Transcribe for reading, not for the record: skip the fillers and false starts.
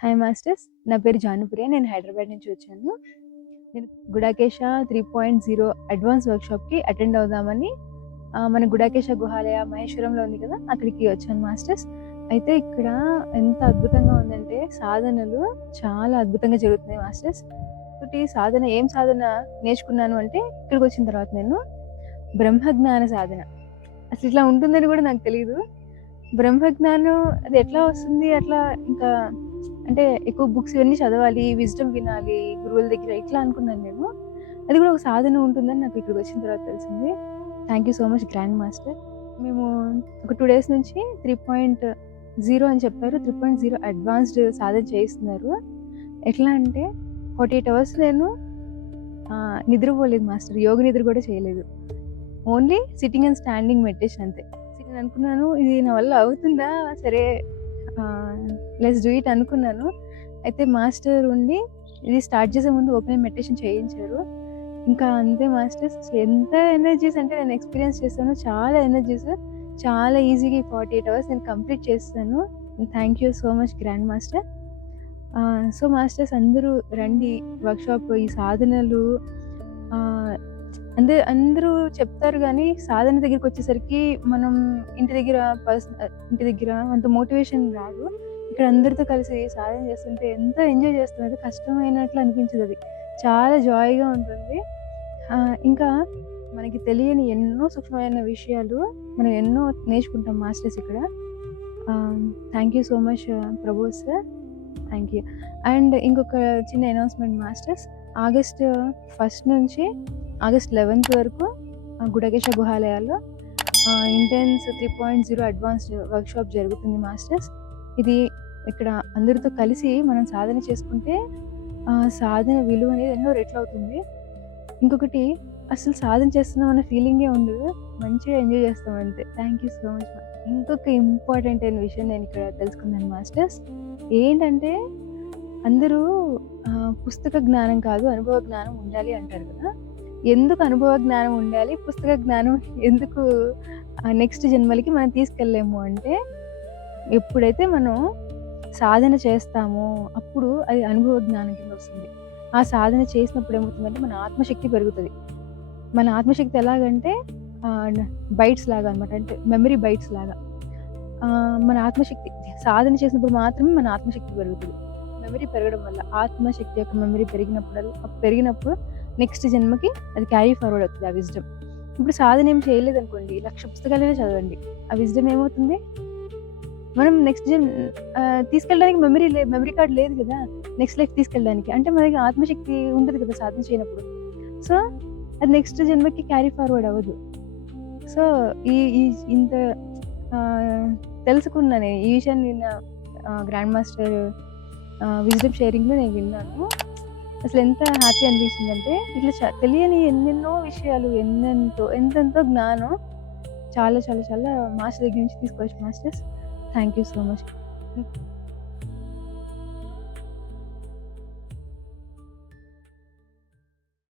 Hi masters. నా పేరు జానుప్రియ. నేను హైదరాబాద్ నుంచి వచ్చాను. నేను గుడాకేశ 3.0 అడ్వాన్స్ వర్క్‌షాప్‌కి అటెండ్ అవుదామని మన గుడాకేశ గుహాలయ మహేశ్వరంలో ఉంది కదా! అక్కడికి వచ్చాను మాస్టర్స్. అయితే ఇక్కడ ఎంత అద్భుతంగా ఉందంటే సాధనలు చాలా అద్భుతంగా జరుగుతున్నాయి మాస్టర్స్. ఏం సాధన నేర్చుకున్నాను అంటే ఇక్కడికొచ్చిన తర్వాత నేను బ్రహ్మజ్ఞాన సాధన. అసలు ఇట్లా ఉంటుందని కూడా నాకు తెలీదు. బ్రహ్మజ్ఞానం అది ఎట్లా వస్తుంది? అట్లా ఇంకా అంటే ఎక్కువ బుక్స్ ఇవన్నీ చదవాలి, విజ్డమ్ వినాలి గురువుల దగ్గర ఇట్లా అనుకున్నాను నేను. అది కూడా ఒక సాధన ఉంటుందని నాకు ఇక్కడికొచ్చిన తర్వాత తెలిసింది. Thank you so much grand master. మేము ఒక 2 డేస్ నుంచి 3.0 అని చెప్పారు. 3.0 అడ్వాన్స్‌డ్ సాధన చేయిస్తున్నారు. ఎట్లా అంటే 48 అవర్స్ నేను నిద్రపోలేదు మాస్టర్. యోగ నిద్ర కూడా చేయలేదు. Only sitting and standing meditation అంతే. నేను అనుకున్నాను ఇది నా వల్ల అవుతుందా? సరే లెట్స్ డూ ఇట్ అనుకున్నాను. అయితే మాస్టర్ ఉండి ఇది స్టార్ట్ చేసే ముందు ఓపెన్ మెడిటేషన్ చేయించారు. ఇంకా అంతే మాస్టర్స్ ఎంత ఎనర్జీస్ అంటే నేను ఎక్స్‌పీరియన్స్ చేశాను. చాలా ఎనర్జీస్ చాలా ఈజీగా ఈ 48 అవర్స్ నేను కంప్లీట్ చేసేసాను. Thank you so much grand master. So masters అందరూ రండి వర్క్‌షాప్ ఈ సాధనలు అందరూ చెప్తారు గానీ, సాధన దగ్గరికొచ్చేసరికి మనం ఇంటి దగ్గర అంత మోటివేషన్ రాదు. ఇక్కడ అందరితో కలిసి సాధన చేస్తుంటే ఎంత ఎంజాయ్ చేస్తాం. ఏదో కష్టమైనట్లు అనిపించదది. చాలా జాయ్‌గా ఉంటుంది. ఇంకా మనకి తెలియని ఎన్నో సూక్ష్మమైన విషయాలు మనం ఎన్నో నేర్చుకుంటాం మాస్టర్స్ ఇక్కడ. Thank you so much Prabhu sir. Thank you. And ఇంకొక చిన్న అనౌన్స్‌మెంట్ మాస్టర్స్. ఆగస్ట్ 1 నుంచి ఆగస్ట్ 11 వరకు గుడాకేశ గుహాలయాల్లో ఇంటెన్స్ 3.0 అడ్వాన్స్డ్ వర్క్‌షాప్ జరుగుతుంది మాస్టర్స్. ఇది ఇక్కడ అందరితో కలిసి మనం సాధన చేసుకుంటే సాధన విలువ అనేది ఎన్నో రెట్లవుతుంది. ఇంకొకటి అసలు సాధన చేస్తున్నాం అన్న ఫీలింగే ఉండదు. మంచిగా ఎంజాయ్ చేస్తాం అంతే. Thank you so much. ఇంకొక ఇంపార్టెంట్ అయిన విషయం నేను ఇక్కడ తెలుసుకున్నాను మాస్టర్స్. ఏంటంటే అందరూ పుస్తక జ్ఞానం కాదు అనుభవ జ్ఞానం ఉండాలి అంటారు కదా! ఎందుకు అనుభవ జ్ఞానం ఉండాలి? పుస్తక జ్ఞానం ఎందుకు నెక్స్ట్ జన్మలకి మనం తీసుకెళ్ళలేము అంటే, ఎప్పుడైతే మనం సాధన చేస్తామో అప్పుడు అది అనుభవ జ్ఞానం కింద వస్తుంది. ఆ సాధన చేసినప్పుడు ఏమవుతుందంటే మన ఆత్మశక్తి పెరుగుతది. మన ఆత్మశక్తి ఎలాగంటే బైట్స్ లాగా అన్నమాట. అంటే మెమరీ బైట్స్ లాగా. మన ఆత్మశక్తి సాధన చేసినప్పుడు మాత్రమే మన ఆత్మశక్తి పెరుగుతది. మెమరీ పెరగడం వల్ల ఆత్మశక్తి యొక్క మెమరీ పెరిగినప్పుడు నెక్స్ట్ జన్మకి అది క్యారీ ఫార్వర్డ్ అవుతుంది ఆ విజ్డమ్. ఇప్పుడు సాధన ఏం చేయలేదనుకోండి, 1,00,000 పుస్తకాలైనా చదవండి. ఆ విజ్డమ్ ఏమవుతుంది? మనం నెక్స్ట్ తీసుకెళ్ళడానికి మెమరీ కార్డ్ లేదు కదా! నెక్స్ట్ లైఫ్ తీసుకెళ్ళడానికి. అంటే మనకి ఆత్మశక్తి ఉండదు కదా సాధన చేయనప్పుడు. సో, అది నెక్స్ట్ జన్మకి క్యారీ ఫార్వర్డ్ అవ్వదు. సో, ఈ ఈ ఇంత తెలుసుకున్నాను ఈ విషయాన్ని నిన్న గ్రాండ్ మాస్టర్ విజ్డమ్ షేరింగ్‌లో నేను విన్నాను. అసలు ఎంత హ్యాపీ అనిపించిందంటే ఇట్లా తెలియని ఎన్నెన్నో విషయాలు ఎంతెంతో జ్ఞానం చాలా చాలా చాలా మాస్టర్ దగ్గర నుంచి తీసుకోవచ్చు masters. Thank you so much.